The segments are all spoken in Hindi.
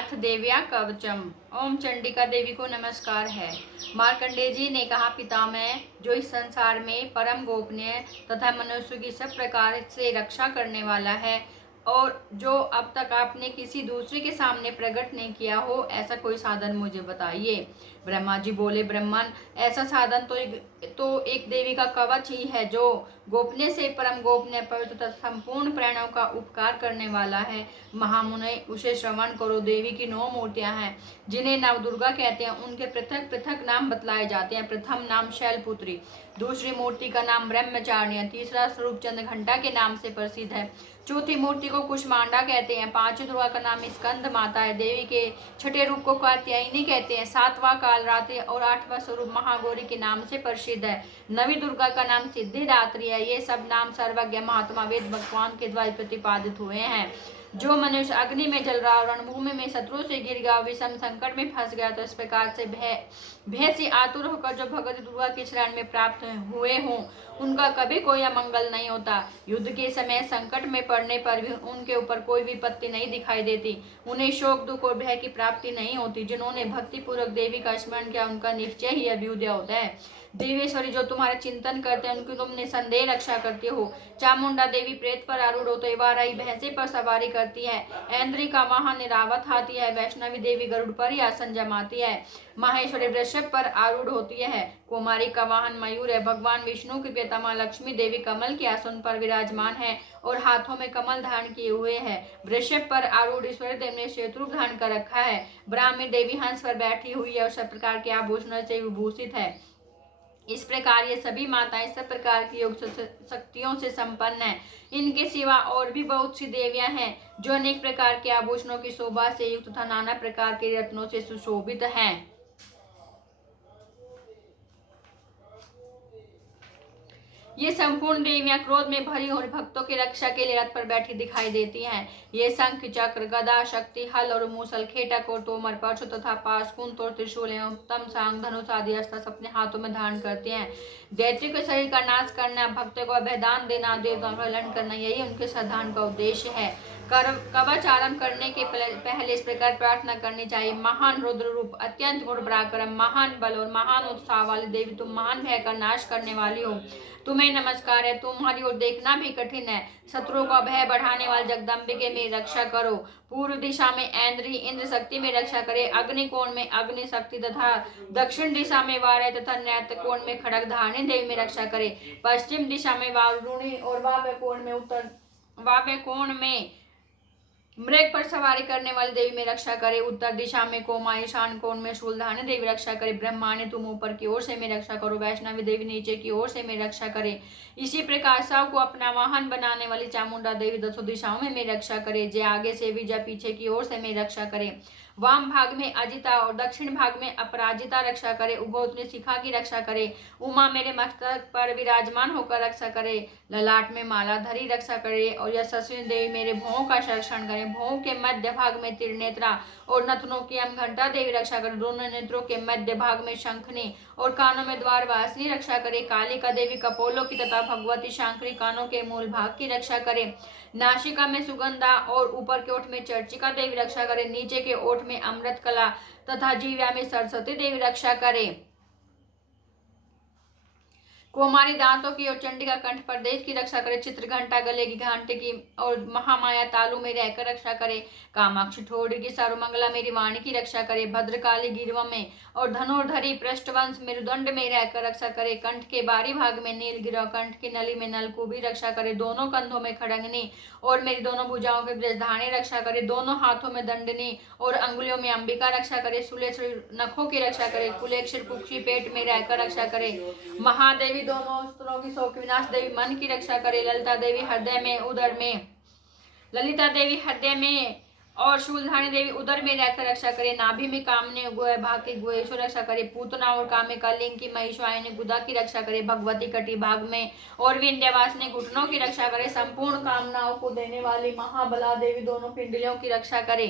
अथ देव्या कवचम। ओम चंडिका देवी को नमस्कार है। मार्कंडेय जी ने कहा, पितामह, जो इस संसार में परम गोपनीय तथा मनुष्य की सब प्रकार से रक्षा करने वाला है और जो अब तक आपने किसी दूसरे के सामने प्रकट नहीं किया हो, ऐसा कोई साधन मुझे बताइए। ब्रह्मा जी बोले, ब्रह्मन, ऐसा साधन तो एक देवी का कवच ही है जो गोपनीय से परम गोपनीय पवित्र तथा संपूर्ण प्राणों का उपकार करने वाला है। महामुने, उसे श्रवण करो। देवी की 9 मूर्तियां हैं जिन्हें नवदुर्गा कहते हैं। उनके पृथक पृथक नाम बतलाए जाते हैं। प्रथम नाम शैलपुत्री, दूसरी मूर्ति का नाम ब्रह्मचारिणी, तीसरा स्वरूप चंद्रघंटा के नाम से प्रसिद्ध है, चौथी मूर्ति को कुष्मांडा कहते हैं, पांचवी दुर्गा का नाम स्कंद माता है, देवी के छठे रूप को कात्यायनी कहते हैं, सातवां कालरात्रि और आठवां स्वरूप महागौरी के नाम से प्रसिद्ध है, नवी दुर्गा का नाम सिद्धिदात्री है। ये सब नाम सर्वज्ञ महात्मा वेद भगवान के द्वारा प्रतिपादित हुए हैं। जो मनुष्य अग्नि में जल रहा और रणभूमि में शत्रु से गिर गया, विषम संकट में फंस गया, तो इस प्रकार से भय से आतुर होकर जो भगवती दुर्गा की शरण में प्राप्त हुए हों, उनका कभी कोई अमंगल नहीं होता। युद्ध के समय संकट में पड़ने पर भी उनके ऊपर कोई विपत्ति नहीं दिखाई देती। उन्हें शोक, दुख और भय की प्राप्ति नहीं होती। जिन्होंने भक्ति पूर्वक देवी का स्मरण किया, उनका निश्चय ही अभ्युदय होता है। देवेश्वरी, जो तुम्हारे चिंतन करते हैं, उनकी तुम निसंदेह रक्षा करती हो। चामुंडा देवी प्रेत पर आरूढ़ होते हुए वाराही भैंसे पर सवारी करती है। ऐन्द्री का वाहन निरावत हाथी है। वैष्णवी देवी गरुड़ पर ही आसन जमाती है। माहेश्वरी वृषभ पर आरूढ़ होती है। कुमारी का वाहन मयूर है। भगवान विष्णु की प्रियतमा लक्ष्मी देवी कमल के आसन पर विराजमान है और हाथों में कमल धारण किए हुए है। वृषभ पर आरूढ़ ईश्वर देव ने श्वेतरूप धारण कर रखा है। ब्राह्मी देवी हंस पर बैठी हुई है और सब प्रकार के आभूषणों से विभूषित है। इस प्रकार ये सभी माताएं सब प्रकार की योग शक्तियों से संपन्न हैं। इनके सिवा और भी बहुत सी देवियां हैं जो अनेक प्रकार के आभूषणों की शोभा से युक्त तथा नाना प्रकार के रत्नों से सुशोभित हैं। ये संपूर्ण देवियां क्रोध में भरी और भक्तों की रक्षा के लिए रथ पर बैठी दिखाई देती हैं। ये शंख, चक्र, गदा, शक्ति, हल और मूसल, खेटक और तोमर, परशु तथा पास, कुंत और त्रिशूल एवं तमसांग, धनुष आदि अस्त्र अपने हाथों में धारण करती हैं। दैत्य के शरीर का नाश करना, भक्तों को अभयदान देना, देवताओं का कल्याण करना, यही उनके साधन का उद्देश्य है। कवच आरंभ करने के पहले इस प्रकार प्रार्थना करनी चाहिए। महान रुद्र रूप, अत्यंत गुण पराक्रम, महान बल और महान उत्साह वाली देवी, तुम महान भय का नाश करने वाली हो। तुम्हें नमस्कार है। तुम्हारी ओर देखना भी कठिन है। शत्रुओं का भय बढ़ाने वाले जगदम्बिके में रक्षा करो। पूर्व दिशा में ऐन्द्री इंद्र शक्ति में रक्षा करे। अग्नि कोण में अग्नि शक्ति तथा दक्षिण दिशा में वाराह तथा नैत्य कोण में खड़ग धारणी देवी में रक्षा करे। पश्चिम दिशा में वारुणी और वाव्य कोण में मृग पर सवारी करने वाली देवी में रक्षा करे। उत्तर दिशा में कोमा, ईशान कोण में शूलधारणी देवी रक्षा करे। ब्रह्माणी, तुम ऊपर की ओर से में रक्षा करो। वैष्णवी देवी नीचे की ओर से में रक्षा करे। इसी प्रकार सब को अपना वाहन बनाने वाली चामुंडा देवी दसों दिशाओं में रक्षा करे। जय आगे से विजय, पीछे की ओर से में रक्षा करे। वाम भाग में अजिता और दक्षिण भाग में अपराजिता रक्षा करे। उभोतनी शिखा की रक्षा करे। उमा मेरे मस्तक पर विराजमान होकर रक्षा करे। ललाट में मालाधरी रक्षा करे और यशस्वी देवी मेरे भौं का संरक्षण करे। भौं के मध्य भाग में त्रिनेत्रा और नथनों की घंटा देवी रक्षा करे। दोनों नेत्रों के मध्य भाग में शंखनी और कानों में द्वारवासिनी रक्षा करे। कालिका देवी कपोलों की तथा भगवती शांकरी कानों के मूल भाग की रक्षा करे। नासिका में सुगंधा और ऊपर के ओठ में चर्चिका देवी रक्षा करे। नीचे के ओठ में अमृत कला तथा जीव्या में सरस्वती देवी रक्षा करे। कोमारी दांतों की और चंडिका कंठ प्रदेश की रक्षा करे। चित्र घंटा गले की घंटे की और महामाया तालु में रहकर रक्षा करे। कामाक्षी ठोड़ी की सर्वमंगला मेरी वाणी की रक्षा करे। भद्रकाली गिरवा में और धनुर्धरी पृष्ठवंश मेरुदंड में रहकर रक्षा करे। कंठ के बारी भाग में नील गिरवा, कंठ की नली में नलकूबी रक्षा करे। दोनों कंधों में खड़ंगनी और मेरी दोनों भुजाओं के ब्रजधानी रक्षा करे। दोनों हाथों में दंडनी और अंगुलियों में अंबिका रक्षा करे। सुलेश्वर नखों की रक्षा करे। कुलेक्षर कुक्षी पेट में रहकर रक्षा करे। महादेवी दोनों अस्त्रों की शोक विनाश देवी मन की रक्षा करे। ललिता देवी हृदय में, उदर में, ललिता देवी हृदय में और शूलधारी देवी उदर में रहकर रक्षा करे। नाभि में कामने गुह भाग की गुहेश्वर रक्षा करे। पूतना और कामिका लिंग की महिषवाहिनी गुदा की रक्षा करे। भगवती कटी भाग में और विंध्यवासिनी घुटनों की रक्षा करे। संपूर्ण कामनाओं को देने वाली महाबला देवी दोनों पिंडलियों की रक्षा करे।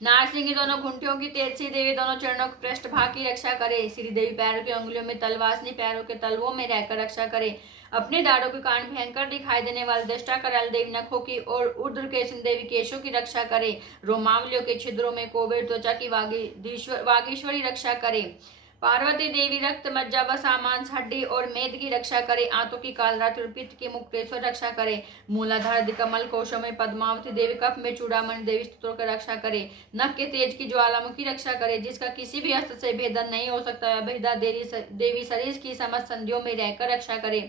नारसिंह दोनों घुंटियों की, तेजसी देवी दोनों चरणों के पृष्ठ भाग की रक्षा करे। श्री देवी पैरों की अंगुलियों में, तलवासनी पैरों के तलवों में रहकर रक्षा करे। अपने दाढ़ों के कारण भयंकर दिखाई देने वाली दष्टा कराल देवी नखों की और ऊर्ध्वकेशन देवी केशों की रक्षा करे। रोमावलियों के छिद्रों में कोबेर त्वचा की वागीश्वरी रक्षा करे। पार्वती देवी रक्त मज्जा व सामांस हड्डी और मेद की रक्षा करे। आंतों की कालरात्रि और पित्त की मुक्तेश्वर रक्षा करे। मूलाधार कमल कोशों में पद्मावती देवी, कफ में चूड़ामणि देवी स्तोत्रों की रक्षा करे। नख के तेज की ज्वालामुखी रक्षा करे, जिसका किसी भी अस्त्र से भेदन नहीं हो सकता। भेदा देवी शरीर की समस्त संधियों में रहकर रक्षा करे।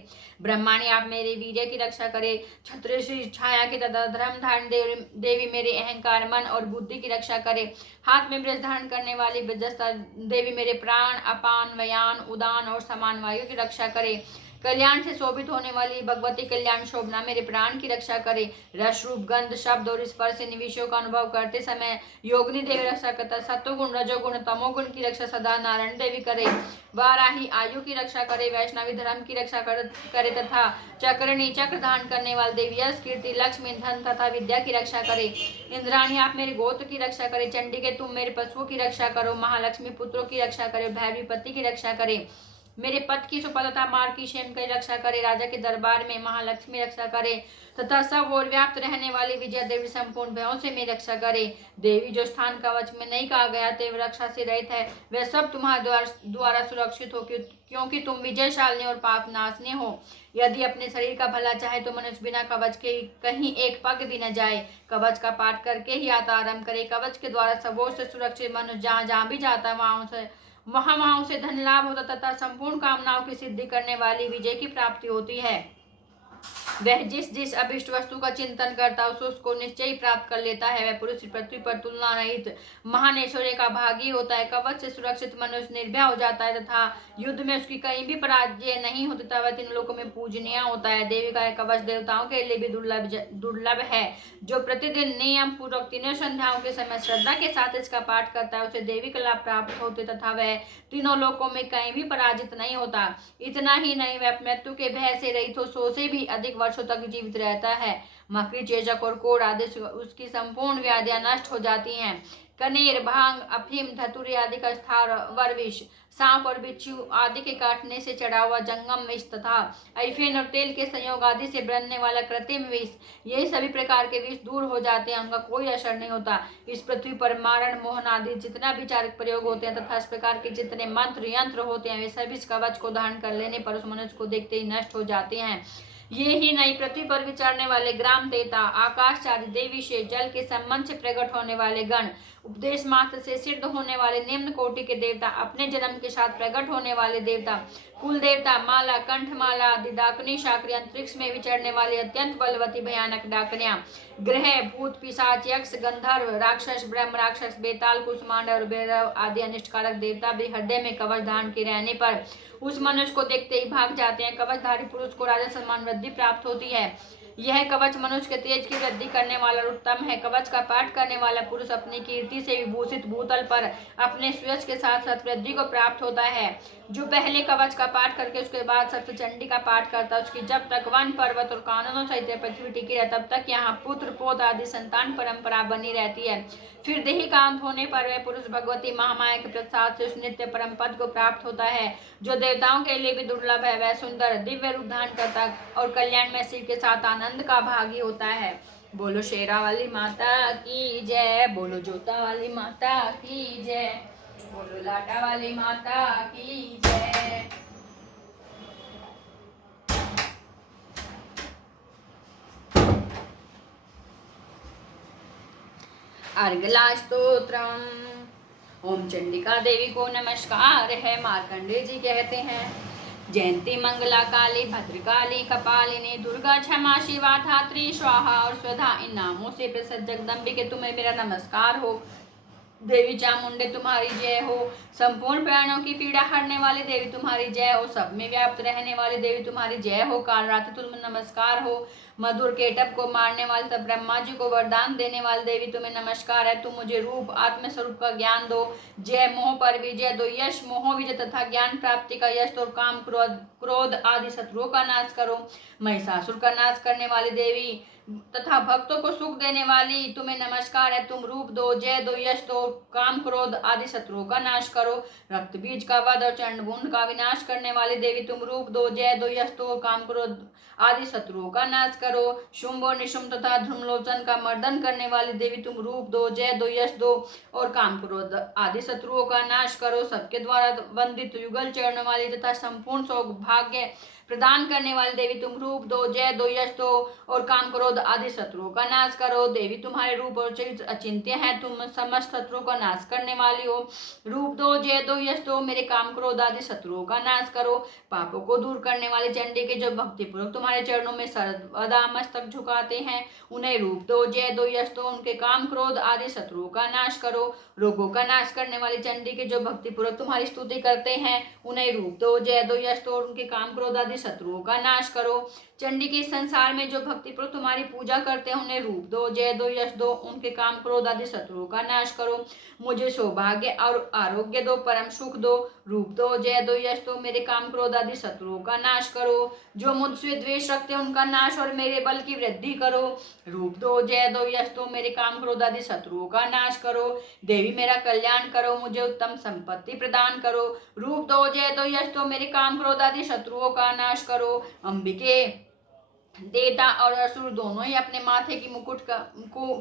ब्रह्माणी आप मेरे वीर्य की रक्षा करे। छत्रश्री छाया की तथा धर्म धारण देवी मेरे अहंकार, मन और बुद्धि की रक्षा करे। हाथ में ब्रज धारण करने वाली ब्रजस्ता देवी मेरे प्राण, अपान, व्यान, उदान और समान वायु की रक्षा करे। कल्याण से शोभित होने वाली भगवती कल्याण शोभना मेरे प्राण की रक्षा करे। रस, रूप, गंध, शब्द और स्पर्श इन विषयों का अनुभव करते समय योगिनी देवी रक्षा करता। सत्वगुण, रजोगुण, तमोगुण की रक्षा सदा नारायण देवी करे। वाराही आयु की रक्षा करे। वैष्णवी धर्म की रक्षा करे तथा चक्रणी चक्र धारण करने वाली देवी यश, कीर्ति, लक्ष्मी, धन तथा विद्या की रक्षा करे। इंद्राणी आप मेरे गोत्र की रक्षा करे। चंडिके तुम मेरे पशुओं की रक्षा करो। महालक्ष्मी पुत्रों की रक्षा करे। भैरवी पति की रक्षा करे। मेरे पथ की सुपा तथा मार्ग की क्षेम की रक्षा करे। राजा के दरबार में महालक्ष्मी रक्षा करे तथा सब और व्याप्त रहने वाली विजया देवी संपूर्ण भयों से मेरी रक्षा करे। देवी जो स्थान कवच में नहीं कहा गया देव रक्षा से रहित है, वह सब तुम्हारे द्वारा सुरक्षित हो, क्योंकि तुम विजयशालिनी और पाप नाशनी हो। यदि अपने शरीर का भला चाहे तो मनुष्य बिना कवच के कहीं एक पग भी न जाए। कवच का पाठ करके ही यात्रा आरंभ करे। कवच के द्वारा सबों से सुरक्षित मनुष्य जहाँ जहाँ भी जाता है वहां उसे धन लाभ होता तथा संपूर्ण कामनाओं की सिद्धि करने वाली विजय की प्राप्ति होती है। वह जिस जिस अभिष्ट वस्तु का चिंतन करता है उसको निश्चय ही प्राप्त कर लेता है। वह पुरुष पृथ्वी पर तुलना रहित महान ऐश्वर्य का भागी होता है। कवच से सुरक्षित मनुष्य निर्भय हो जाता है तथा युद्ध में उसकी कहीं भी पराजय नहीं होती तथा वह 3 लोकों में पूजनीय होता है। देवी का कवच देवताओं के लिए भी दुर्लभ है। जो प्रतिदिन नियम पूर्वक 3 संध्याओं के समय श्रद्धा के साथ इसका पाठ करता है उसे देवी का लाभ प्राप्त होते तथा वह 3 लोकों में कहीं भी पराजित नहीं होता। इतना ही नहीं, वह मृत्यु के भय से रहित हो 100 से भी अधिक वर्षों तक जीवित रहता है। मकड़ी, चेचक और कोढ़ आदि उसकी संपूर्ण व्याधियां नष्ट हो जाती हैं। कनेर, भांग, अफीम, धतूरे आदि का स्थावर विष, सांप और बिच्छू आदि के काटने से चढ़ा हुआ जंगम विष तथा अफीम और तेल के संयोग आदि से बनने वाला कृत्रिम विष, यही सभी प्रकार के विष दूर हो जाते हैं, उनका कोई असर नहीं होता। इस पृथ्वी पर मारण, मोहन आदि जितना विचारक प्रयोग होते हैं तथा इस प्रकार के जितने मंत्र यंत्र होते हैं वे सभी इस कवच को धारण कर लेने पर उस मनुष्य को देखते ही नष्ट हो जाते हैं। ये ही नहीं, पृथ्वी पर विचरने वाले ग्राम देवता, आकाशचारी देवी से जल के संबंध से प्रकट होने वाले गण, उपदेश मात्र से सिद्ध होने वाले निम्न कोटि के देवता, अपने जन्म के साथ प्रकट होने वाले देवता, कुल देवता, माला, कंठमाला आदि डाकनी, शाकरी, अंतरिक्ष में विचरने वाली अत्यंत बलवती भयानक डाकनियां, ग्रह, भूत, पिशाच, यक्ष, गंधर्व, राक्षस, ब्रह्म राक्षस, बेताल, कुष्मांड और भैरव आदि अनिष्टकारक देवता भी हृदय में कवच धारण के रहने पर उस मनुष्य को देखते ही भाग जाते हैं। कवचधारी पुरुष को राजा सम्मान वृद्धि प्राप्त होती है। यह कवच मनुष्य के तेज की वृद्धि करने वाला उत्तम है। कवच का पाठ करने वाला पुरुष अपनी कीर्ति से विभूषित भूतल पर अपने सुयश के साथ साथ वृद्धि को प्राप्त होता है। जो पहले कवच का पाठ करके उसके बाद सबसे चंडी का पाठ करता है, उसकी जब तक वन पर्वत और कानूनों सहित पृथ्वी टिकी रहे तब तक यहाँ पुत्र पौध आदि संतान परंपरा बनी रहती है। फिर देही का अंत होने पर वह पुरुष भगवती महामाया के प्रसाद से उस नित्य परम पद को प्राप्त होता है जो देवताओं के लिए भी दुर्लभ है। वह सुंदर दिव्य रूप धारण करता और कल्याण में शिव के साथ आनंद का भागी होता है। बोलो शेरा वाली माता की जय, बोलो जोता वाली माता की जय, बोलो लाटा वाली माता की जय। अर्गला स्तोत्रम। ओम चंडिका देवी को नमस्कार है। मार्कंडेय जी कहते हैं, जयंती मंगला काली भद्रकाली कपालिनी दुर्गा क्षमा शिवा धात्री स्वाहा और स्वधा, इन नामों से प्रसिद्ध जगदम्बिके तुम्हें मेरा नमस्कार हो। देवी चामुंडे तुम्हारी जय हो। संपूर्ण प्राणों की पीड़ा हरने वाली देवी तुम्हारी जय हो। सब में व्याप्त रहने वाली देवी तुम्हारी जय हो। काल रात्रि तुम्हें नमस्कार हो। मधुर केटप को मारने वाले तब ब्रह्मा जी को वरदान देने वाली देवी तुम्हें नमस्कार है। तुम मुझे रूप आत्मस्वरूप का ज्ञान दो। जय मोह पर विजय दो। यश मोह विजय तथा ज्ञान प्राप्ति का यश और काम क्रोध आदि शत्रुओं का नाश करो। महिषासुर का नाश करने वाली देवी तथा भक्तों को सुख देने वाली तुम्हें नमस्कार है। तुम रूप दो, जय दो, यश दो, काम क्रोध आदि शत्रुओं का नाश करो। रक्त बीज का वध और चंडमुंड का विनाश करने वाली देवी तुम रूप दो, जय दो, यश दो, काम क्रोध आदि शत्रुओं का नाश करो। शुंभ और निशुंभ तथा ध्रुमलोचन का मर्दन करने वाली देवी तुम रूप दो, जय दो, यश दो और काम क्रोध आदि शत्रुओं का नाश करो। सबके द्वारा वंदित युगल चरण वाली तथा संपूर्ण सौभाग्य प्रदान करने वाली देवी तुम रूप दो, जय दो, यश दो और काम क्रोध आदि शत्रुओं का नाश करो। देवी तुम्हारे रूप और चरित्र अचिंत्य है, तुम समस्त शत्रुओं का नाश करने वाली हो। रूप दो, जय दो, यश दो, मेरे काम क्रोध आदि शत्रुओं का नाश करो। पापों को दूर करने वाली चंडी के जो भक्तिपूर्वक तुम्हारे चरणों में सर्वदा मस्तक झुकाते हैं, उन्हें रूप दो, जय दो, यश दो, उनके काम क्रोध आदि शत्रुओं का नाश करो। रोगों का नाश करने वाली चंडी के जो भक्तिपूर्वक तुम्हारी स्तुति करते हैं, उन्हें रूप दो, जय दो, यश दो, उनके काम क्रोध आदि शत्रुओं का नाश करो। चंडी के संसार में जो भक्तिपूर्वक तुम्हारी पूजा करते हैं, उन्हें रूप दो, जय दो, यश दो, उनके काम क्रोध आदि शत्रुओं का नाश करो। मुझे सौभाग्य और आरोग्य दो, परम सुख दो, रूप दो, जय दो, यश दो, मेरे काम क्रोध आदि शत्रुओं का नाश करो। जो मुझसे द्वेष रखते हैं उनका नाश और मेरे बल की वृद्धि करो। रूप दो, जय दो, यश दो, मेरे काम क्रोध आदि शत्रुओं का नाश करो। देवी मेरा कल्याण करो, मुझे उत्तम संपत्ति प्रदान करो। रूप दो, जय दो, यश दो, मेरे काम क्रोध आदि शत्रुओं का नाश करो। अंबिके, देवता और असुर दोनों ही अपने माथे की मुकुट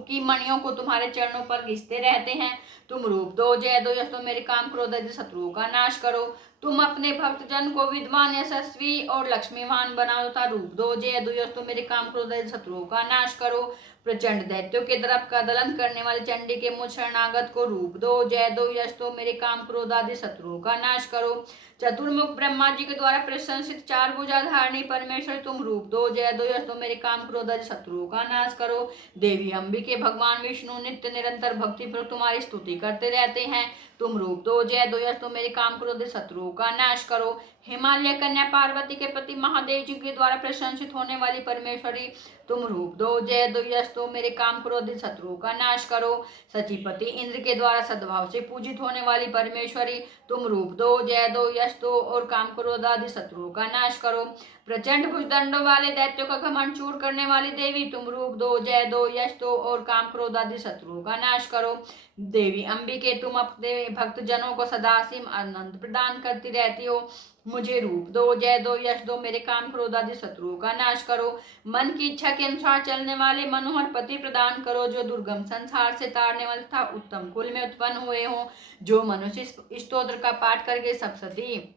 की मणियों को तुम्हारे चरणों पर घिसते रहते हैं। तुम रूप दो, जय दो, यश दो, मेरे काम क्रोध आदि शत्रुओं का नाश करो। तुम अपने भक्त जन को विद्वान, यशस्वी और लक्ष्मीवान बनाओ तथा रूप दो, जय दो, यश दो, मेरे काम क्रोध आदि शत्रुओं का नाश करो। प्रचंड दैत्यों के दर्प का दलन करने वाले चंडी के मुझ शरणागत को रूप दो, जय दो, यश दो, मेरे काम क्रोध आदि शत्रुओं का नाश करो। चतुर्मुख ब्रह्मा जी के द्वारा प्रशंसित चार भुजाधारिणी परमेश्वर तुम रूप दो, जय दो, यश दो, मेरे काम क्रोध आदि शत्रुओं का नाश करो। देवी अंबिके, भगवान विष्णु नित्य निरंतर भक्ति पर तुम्हारी स्तुति करते रहते हैं। तुम रूप दो, जय दो, यश दो, मेरे काम क्रोध शत्रुओं का नाश करो। हिमालय कन्या पार्वती के प्रति महादेव जी के द्वारा प्रशंसित होने वाली परमेश्वरी तुम रूप दो, जय दो, यश दो, मेरे काम क्रोध शत्रुओं का नाश करो। सचिपति इंद्र के द्वारा सद्भाव से पूजित होने वाली परमेश्वरी तुम रूप दो, जय दो, यश दो और काम क्रोध आदि शत्रुओं का नाश करो। प्रचंड भुजदंडों वाले दैत्यों का घमंड चूर करने वाली देवी तुम रूप दो, जय दो, यश दो और काम क्रोध आदि शत्रुओं का नाश करो। देवी अंबिके, तुम अपने भक्त जनों को सदासीम आनंद प्रदान करती रहती हो। मुझे रूप दो, जय दो, यश दो, मेरे काम क्रोध आदि शत्रुओं का नाश करो। मन की इच्छा के अनुसार चलने वाले मनोहर पति प्रदान करो, जो दुर्गम संसार से तारने वाले तथा उत्तम कुल में उत्पन्न हुए हो। जो मनुष्य स्तोत्र का पाठ करके सप्तशती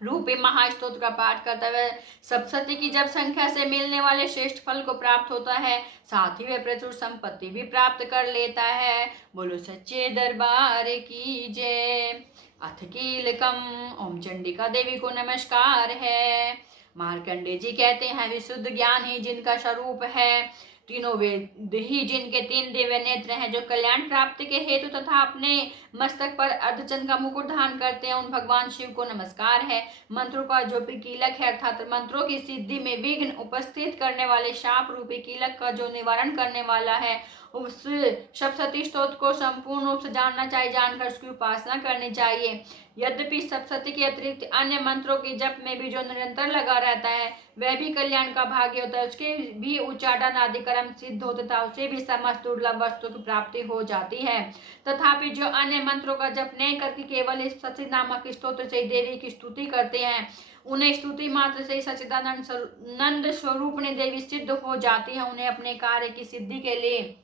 रूपी महास्तोत्र का पाठ करता है, सप्तशती की जब संख्या से मिलने वाले श्रेष्ठ फल को प्राप्त होता है, साथ ही वह प्रचुर संपत्ति भी प्राप्त कर लेता है। बोलो सच्चे दरबार की जय। अथ कीलकम, ओम चंडिका देवी को नमस्कार है। मार्कंडे जी कहते हैं, विशुद्ध ज्ञान ही जिनका स्वरूप है, तीनों वेद ही जिनके तीन दिव्य नेत्र हैं, जो कल्याण प्राप्ति के हेतु तथा अपने मस्तक पर अर्धचंद्र का मुकुट धारण करते हैं, उन भगवान शिव को नमस्कार है। मंत्रों का जो भी कीलक है, अर्थात मंत्रों की सिद्धि में विघ्न उपस्थित करने वाले शाप रूपी कीलक का जो निवारण करने वाला है, उस सप्तशती स्तोत्र को संपूर्ण रूप से जानना चाहिए, जानकर उसकी उपासना करनी चाहिए। यद्यपि सप्तशती के अतिरिक्त अन्य मंत्रों के जप में भी जो निरंतर लगा रहता है, वह भी कल्याण का भाग्य होता है। उसके भी उच्चाटन आदि कर्म सिद्ध होते तथा उसे भी समस्त दुर्लभ वस्तु की प्राप्ति हो जाती है। तथापि जो अन्य मंत्रों का जप नहीं करके केवल इस सच्चिद नामक स्तोत्र से देवी की स्तुति करते हैं, उन्हें स्तुति मात्र से सच्चिदानंद स्वरूप ने देवी सिद्ध हो जाती है। उन्हें अपने कार्य की सिद्धि के लिए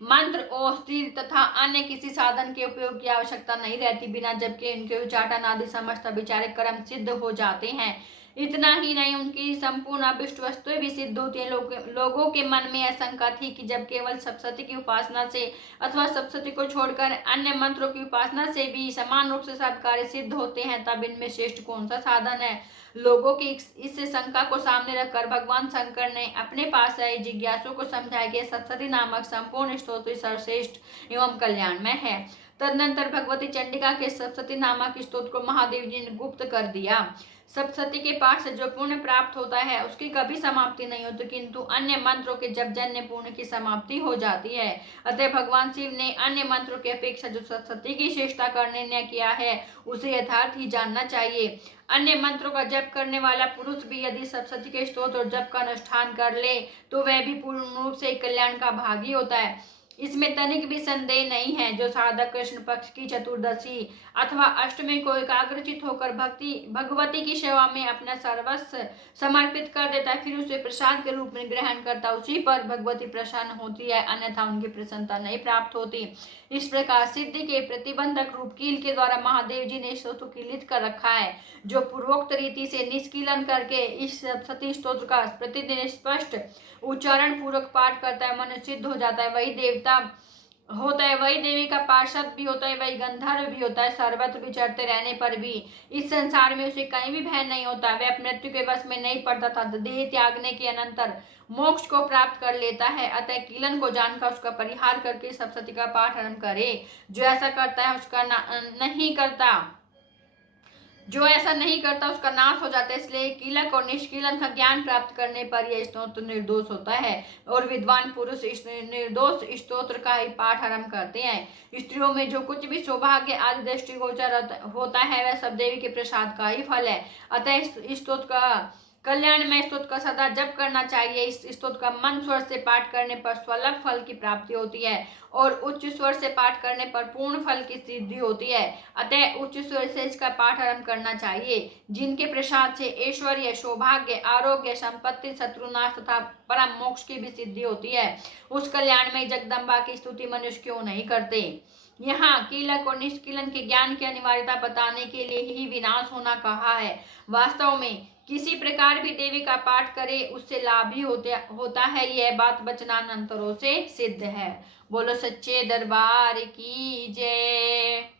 मंत्र, औषधि तथा अन्य किसी साधन के उपयोग की आवश्यकता नहीं रहती। बिना जबकि इनके उच्चाटन आदि समस्त विचारिक कर्म सिद्ध हो जाते हैं। इतना ही नहीं, उनकी संपूर्ण अभिष्ट वस्तुएं भी सिद्ध होती हैं। लोगों के मन में आशंका थी कि जब केवल सप्तशती की उपासना से अथवा सप्तशती को छोड़कर अन्य मंत्रों की उपासना से भी समान रूप से सब कार्य सिद्ध होते हैं, तब इनमें श्रेष्ठ कौन सा साधन है। लोगों की इस शंका को सामने रखकर भगवान शंकर ने अपने पास आए जिज्ञासु को समझाया कि सप्तशती नामक संपूर्ण स्तोत्र सर्वश्रेष्ठ एवं कल्याणमय है। तदनंतर भगवती चंडिका के सप्तशती नामक स्तोत्र को महादेव जी ने गुप्त कर दिया। सप्तशती के पाठ से जो पुण्य प्राप्त होता है, उसकी कभी समाप्ति नहीं होती, किंतु अन्य मंत्रों के जप जन्य पुण्य की समाप्ति हो जाती है। अतः भगवान शिव ने अन्य मंत्रों की अपेक्षा जो सप्तशती की श्रेष्ठता का निर्णय किया है, उसे यथार्थ ही जानना चाहिए। अन्य मंत्रों का जप करने वाला पुरुष भी यदि सप्तशती के स्तोत्र और जप का अनुष्ठान कर ले तो वह भी पूर्ण रूप से कल्याण का भागी होता है। इसमें तनिक भी संदेह नहीं है। जो साधक कृष्ण पक्ष की चतुर्दशी अथवा अष्टमी को एकाग्रचित होकर भगवती की सेवा में अपना सर्वस्व समर्पित कर देता है, फिर उसे प्रसाद के रूप में ग्रहण करता, उसी पर भगवती प्रसन्न होती है, अन्यथा उनकी प्रसन्नता नहीं प्राप्त होती। इस प्रकार सिद्धि के प्रतिबंधक रूप कील के द्वारा महादेव जी ने स्तोत्र कीलित कर रखा है। जो पूर्वोक्त रीति से निष्कीलन करके इस सती स्तोत्र का प्रतिदिन स्पष्ट उच्चारण पूर्वक पाठ करता है, मन सिद्ध हो जाता है, वही देवता होता है, वही देवी का पार्षद भी होता है, वही गंधर्व भी होता है। सर्वत्र विचरते रहने पर भी इस संसार में उसे कहीं भी भय नहीं होता। वह मृत्यु के वश में नहीं पड़ता था, देह त्यागने के अनंतर मोक्ष को प्राप्त कर लेता है। अतः कीलन को जानकर उसका परिहार करके सप्तशती का पाठ आरंभ करे। जो ऐसा करता है उसका जो ऐसा नहीं करता उसका नाश हो जाता है। इसलिए कीलक और निष्कीलन का ज्ञान प्राप्त करने पर यह स्तोत्र निर्दोष होता है और विद्वान पुरुष इस निर्दोष स्तोत्र का ही पाठ आरंभ करते हैं। स्त्रियों में जो कुछ भी सौभाग्य आदि दृष्टिगोचर होता है वह सब देवी के प्रसाद का ही फल है। अतः इस स्तोत्र का कल्याण में स्तोत्र का सदा जप करना चाहिए। इस स्तोत्र का मन स्वर से पाठ करने पर स्वल्प फल की प्राप्ति होती है और उच्च स्वर से पाठ करने पर पूर्ण फल की सिद्धि होती है। अतः उच्च स्वर से इसका पाठ आरंभ करना चाहिए। जिनके प्रसाद से ऐश्वर्य, सौभाग्य, आरोग्य, संपत्ति, शत्रुनाश तथा परम मोक्ष की भी सिद्धि होती है, उस कल्याण में जगदम्बा की स्तुति मनुष्य क्यों नहीं करते। यहाँ कीलक और निष्कीलन के ज्ञान की अनिवार्यता बताने के लिए ही विनाश होना कहा है। वास्तव में किसी प्रकार भी देवी का पाठ करे उससे लाभ ही होता है, यह बात वचनांतरों से सिद्ध है। बोलो सच्चे दरबार की जय।